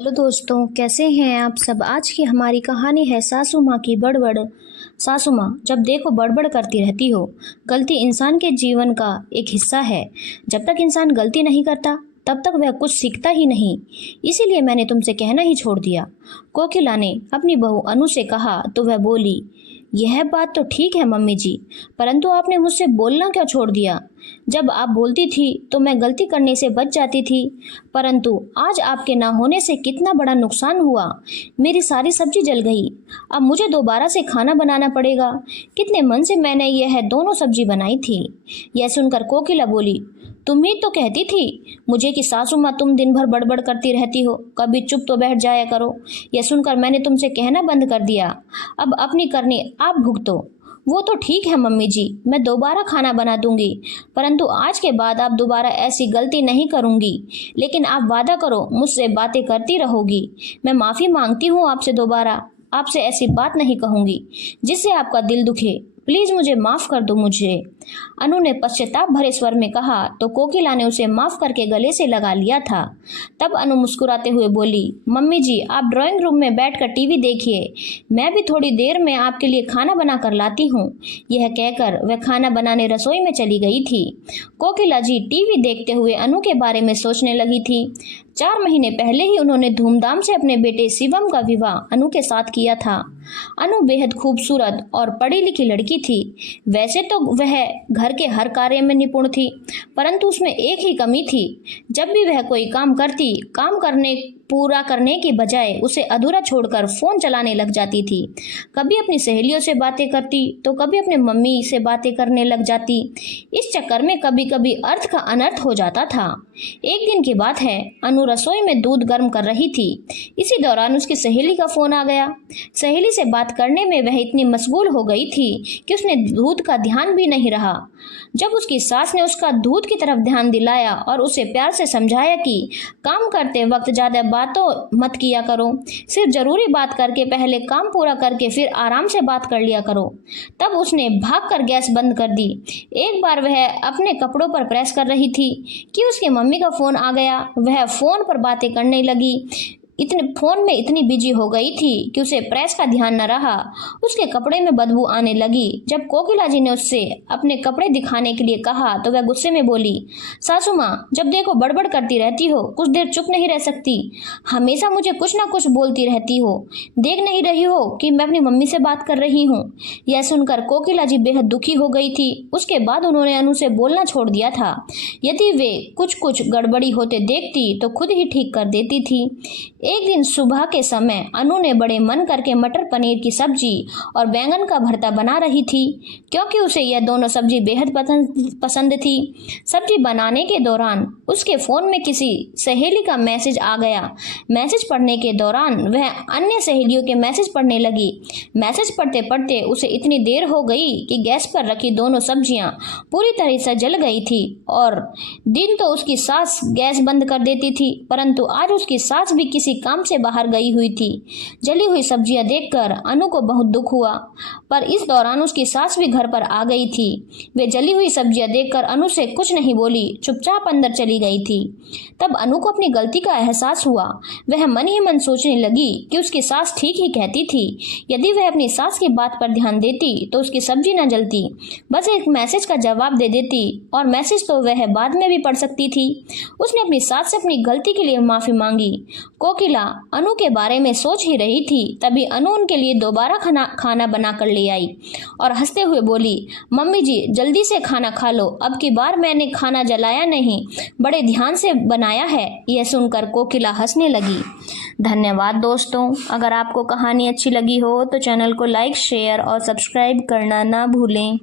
Hello दोस्तों, कैसे हैं आप सब। आज की हमारी कहानी है सासू माँ की बड़बड़। सासू माँ, जब देखो बड़बड़ करती रहती हो। गलती इंसान के जीवन का एक हिस्सा है। जब तक इंसान गलती नहीं करता तब तक वह कुछ सीखता ही नहीं। इसीलिए मैंने तुमसे कहना ही छोड़ दिया। कोकिला ने अपनी बहू अनु से कहा तो वह बोली, यह बात तो ठीक है मम्मी जी, परंतु आपने मुझसे बोलना क्यों छोड़ दिया। जब आप बोलती थी तो मैं गलती करने से बच जाती थी, परंतु आज आपके ना होने से कितना बड़ा नुकसान हुआ। मेरी सारी सब्जी जल गई। अब मुझे दोबारा से खाना बनाना पड़ेगा। कितने मन से मैंने यह दोनों सब्जी बनाई थी। यह सुनकर कोकिला बोली, तुम ही तो कहती थी मुझे कि सासू माँ तुम दिन भर बड़बड़ करती रहती हो, कभी चुप तो बैठ जाया करो। यह सुनकर मैंने तुमसे कहना बंद कर दिया। अब अपनी करनी आप भुगतो। वो तो ठीक है मम्मी जी, मैं दोबारा खाना बना दूंगी, परंतु आज के बाद आप दोबारा ऐसी गलती नहीं करूंगी। लेकिन आप वादा करो मुझसे बातें करती रहोगी। मैं माफ़ी मांगती हूँ आपसे, दोबारा आपसे ऐसी बात नहीं कहूंगी जिससे आपका दिल दुखे। प्लीज मुझे माफ कर दो मुझे। अनु ने पश्चाताप भरे स्वर में कहा तो कोकिला ने उसे माफ करके गले से लगा लिया था। तब अनु मुस्कुराते हुए बोली, मम्मी जी आप ड्राइंग रूम में बैठकर टीवी देखिए, मैं भी थोड़ी देर में आपके लिए खाना बना कर लाती हूँ। यह कहकर वह खाना बनाने रसोई में चली गई थी। कोकिला जी टीवी देखते हुए अनु के बारे में सोचने लगी थी। 4 महीने पहले ही उन्होंने धूमधाम से अपने बेटे शिवम का विवाह अनु के साथ किया था। अनु बेहद खूबसूरत और पढ़ी लिखी लड़की थी। वैसे तो वह घर के हर कार्य में निपुण थी, परंतु उसमें एक ही कमी थी। जब भी वह कोई काम करती, पूरा करने के बजाय उसे अधूरा छोड़कर फोन चलाने लग जाती थी। कभी अपनी सहेलियों से बातें करती तो कभी अपने मम्मी से बातें करने लग जाती। इस चक्कर में कभी कभी अर्थ का अनर्थ हो जाता था। एक दिन की बात है, अनु रसोई में दूध गर्म कर रही थी। इसी दौरान उसकी सहेली का फोन आ गया। सहेली से बात करने में वह इतनी मशगूल हो गई थी कि उसने दूध का ध्यान भी नहीं रहा। जब उसकी सास ने उसका दूध की तरफ ध्यान दिलाया और उसे प्यार से समझाया कि काम करते वक्त ज्यादा बातों मत किया करो, सिर्फ जरूरी बात करके पहले काम पूरा करके फिर आराम से बात कर लिया करो, तब उसने भागकर गैस बंद कर दी। एक बार वह अपने कपड़ों पर प्रेस कर रही थी कि उसकी मम्मी का फोन आ गया। वह फोन पर बातें करने लगी। फोन में इतनी बिजी हो गई थी कि उसे प्रेस का ध्यान न रहा। उसके कपड़े में बदबू आने लगी। जब कोकिला जी ने उससे अपने कपड़े दिखाने के लिए कहा तो वह गुस्से में बोली, सासू माँ जब देखो बड़बड़ करती रहती हो, कुछ देर चुप नहीं रह सकती। हमेशा मुझे कुछ ना कुछ बोलती रहती हो। देख नहीं रही हो कि मैं अपनी मम्मी से बात कर रही हूँ। यह सुनकर कोकिला जी बेहद दुखी हो गई थी। उसके बाद उन्होंने अनु से बोलना छोड़ दिया था। यदि वे कुछ गड़बड़ी होते देखती तो खुद ही ठीक कर देती थी। एक दिन सुबह के समय अनु ने बड़े मन करके मटर पनीर की सब्जी और बैंगन का भरता बना रही थी, क्योंकि उसे यह दोनों सब्जी बेहद पसंद थी। सब्जी बनाने के दौरान उसके फोन में किसी सहेली का मैसेज आ गया। मैसेज पढ़ने के दौरान वह अन्य सहेलियों के मैसेज पढ़ने लगी। मैसेज पढ़ते पढ़ते उसे इतनी देर हो गई कि गैस पर रखी दोनों सब्जियां पूरी तरह से जल गई थी। और दिन तो उसकी सास गैस बंद कर देती थी, परंतु आज उसकी सास भी किसी काम से बाहर गई हुई थी। जली हुई सब्जियां देखकर अनु को बहुत दुख हुआ, पर इस दौरान उसकी सास भी घर पर आ गई थी। वे जली हुई सब्जियां देखकर अनु से कुछ नहीं बोली, चुपचाप अंदर चली गई थी। तब अनु को अपनी गलती का एहसास हुआ। वह मन ही मन सोचने लगी कि उसकी सास ठीक ही कहती थी। यदि वह अपनी सास की बात पर ध्यान देती तो उसकी सब्जी न जलती। बस एक मैसेज का जवाब दे देती और मैसेज तो वह बाद में भी पढ़ सकती थी। उसने अपनी सास से अपनी गलती के लिए माफी मांगी। कोकिला अनु के बारे में सोच ही रही थी, तभी अनु उनके लिए दोबारा खाना बना कर ले आई और हंसते हुए बोली, मम्मी जी जल्दी से खाना खा लो, अब की बार मैंने खाना जलाया नहीं, बड़े ध्यान से बनाया है। यह सुनकर कोकिला हंसने लगी। धन्यवाद दोस्तों। अगर आपको कहानी अच्छी लगी हो तो चैनल को लाइक, शेयर और सब्सक्राइब करना ना भूलें।